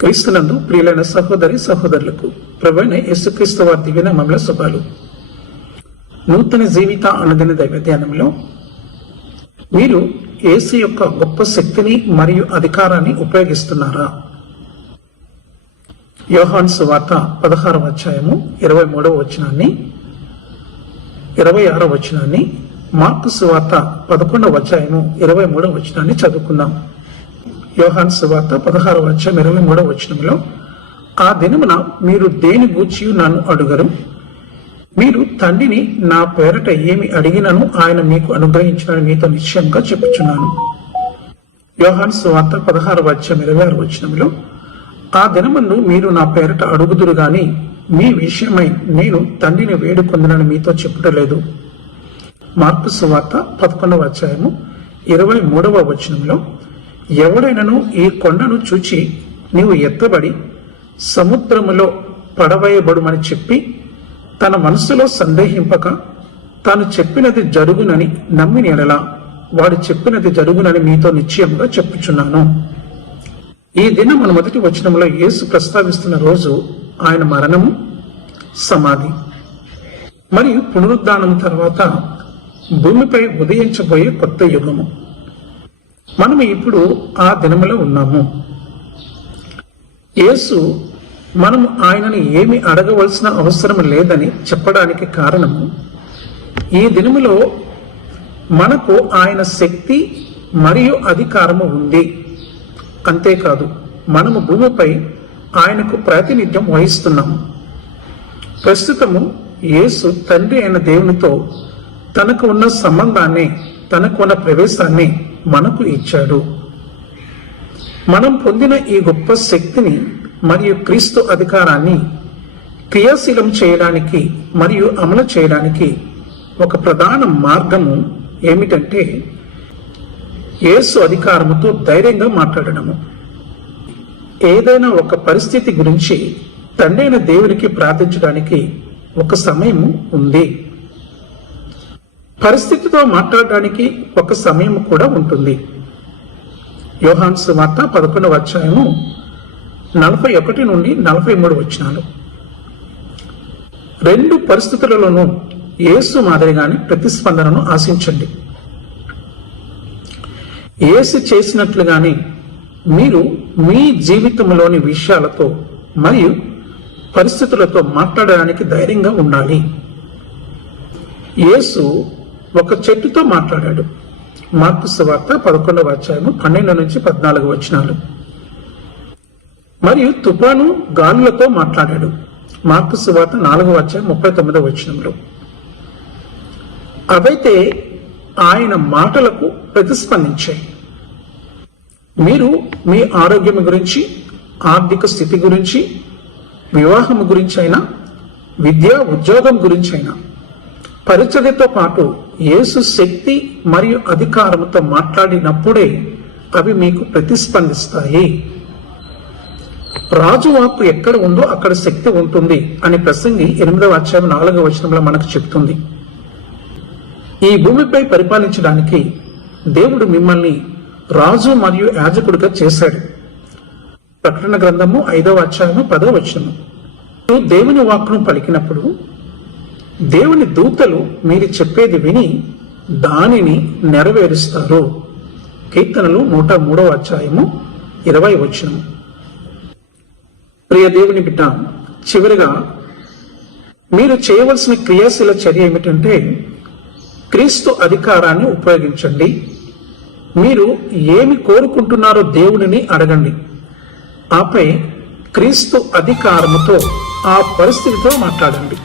క్రీస్తునందు ప్రియులైన సహోదరి సహోదరులకు ప్రభువైన యేసుక్రీస్తు వారి దివ్యనామములో శుభాలు. నూతన జీవిత అనుదిన దైవ ధ్యానంలో మీరు యేసు యొక్క గొప్ప శక్తిని మరియు అధికారాన్ని ఉపయోగిస్తున్నారా? యోహాను సువార్త 16వ అధ్యాయము 23వ వచనాన్ని, 26వ వచనాన్ని, మార్కు సువార్త 11వ అధ్యాయము 23వ వచనాన్ని చదువుకుందాం. యోహాను సువార్త 16వ అధ్యాయం 23వ వచనంలో, ఆ దినమున మీరు దేని గూర్చి నన్ను అడుగరు, మీరు తండ్రిని నా పేరట ఏమి అడిగినను ఆయన మీకు అనుగ్రహించినని మీతో నిశ్చయంగా చెప్పుచున్నాను. యోహాను సువార్త 16వ అధ్యాయం 26వ వచనంలో, ఆ దినమందు మీరు నా పేరట అడుగుదురు గాని మీ విషయమై నేను తండ్రిని వేడుకొందునని మీతో చెప్పుటలేదు. మార్కు సువార్త 11వ అధ్యాయము 23వ వచనంలో, ఎవడైనను ఈ కొండను చూచి నీవు ఎత్తబడి సముద్రములో పడవేయబడుమని చెప్పి తన మనసులో సందేహింపక తాను చెప్పినది జరుగునని నమ్మిన ఎడల వాడు చెప్పినది జరుగునని మీతో నిశ్చయముగా చెప్పుచున్నాను. ఈ దినం మన మొదటి వచనంలో యేసు ప్రస్తావిస్తున్న రోజు ఆయన మరణము, సమాధి మరియు పునరుద్ధానం తర్వాత భూమిపై ఉదయించబోయే కొత్త యుగము. మనము ఇప్పుడు ఆ దినములో ఉన్నాము. యేసు మనము ఆయనని ఏమి అడగవలసిన అవసరం లేదని చెప్పడానికి కారణము, ఈ దినములో మనకు ఆయన శక్తి మరియు అధికారము ఉంది. అంతేకాదు, మనము భూమిపై ఆయనకు ప్రాతినిధ్యం వహిస్తున్నాము. ప్రస్తుతము యేసు తండ్రి అయిన దేవునితో తనకు ఉన్న సంబంధాన్ని, తనకు ఉన్న ప్రవేశాన్ని మనకు ఇచ్చాడు. మనం పొందిన ఈ గొప్ప శక్తిని మరియు క్రీస్తు అధికారాన్ని క్రియాశీలం చేయడానికి మరియు అమలు చేయడానికి ఒక ప్రధాన మార్గము ఏమిటంటే యేసు అధికారముతో ధైర్యంగా మాట్లాడడము. ఏదైనా ఒక పరిస్థితి గురించి తండ్రి అయిన దేవునికి ప్రార్థించడానికి ఒక సమయము ఉంది. పరిస్థితితో మాట్లాడడానికి ఒక సమయం కూడా ఉంటుంది. యోహాను సువార్త 11వ అధ్యాయము 41 నుండి 43 వచనాలు. రెండు పరిస్థితులలోనూ యేసు మాదిరిగానే ప్రతిస్పందనను ఆశించండి. యేసు చేసినట్లుగానే మీరు మీ జీవితంలోని విషయాలతో మరియు పరిస్థితులతో మాట్లాడడానికి ధైర్యంగా ఉండాలి. యేసు ఒక చెట్టుతో మాట్లాడాడు. మార్కు సువార్త 11వ అధ్యాయము 12 నుంచి 14 వచనాలు. మరియు తుఫాను గాలులతో మాట్లాడాడు. మార్కు సువార్త 4వ అధ్యాయం 39వ వచనంలో. అవైతే ఆయన మాటలకు ప్రతిస్పందించాయి. మీరు మీ ఆరోగ్యం గురించి, ఆర్థిక స్థితి గురించి, వివాహం గురించి అయినా, విద్యా ఉద్యోగం గురించి అయినా, పరిచర్యతో పాటు యేసు శక్తి మరియు అధికారంతో మాట్లాడినప్పుడే అవి మీకు ప్రతిస్పందిస్తాయి. రాజు వాక్కు ఎక్కడ ఉందో అక్కడ శక్తి ఉంటుంది అని ప్రసంగి 8వ అధ్యాయం 4వ వచనంలో మనకు చెప్తుంది. ఈ భూమిపై పరిపాలించడానికి దేవుడు మిమ్మల్ని రాజు మరియు యాజకుడిగా చేశాడు. ప్రకటన గ్రంథము 5వ అధ్యాయము 10వ వచనము. దేవుని వాక్కును పలికినప్పుడు దేవుని దూతలు మీరు చెప్పేది విని దానిని నెరవేరుస్తారు. కీర్తనలు 103వ అధ్యాయము 20వ వచనము. ప్రియ దేవుని బిడ్డ, చివరిగా మీరు చేయవలసిన క్రియాశీల చర్య ఏమిటంటే క్రీస్తు అధికారాన్ని ఉపయోగించండి. మీరు ఏమి కోరుకుంటున్నారో దేవునిని అడగండి. ఆపై క్రీస్తు అధికారముతో ఆ పరిస్థితితో మాట్లాడండి.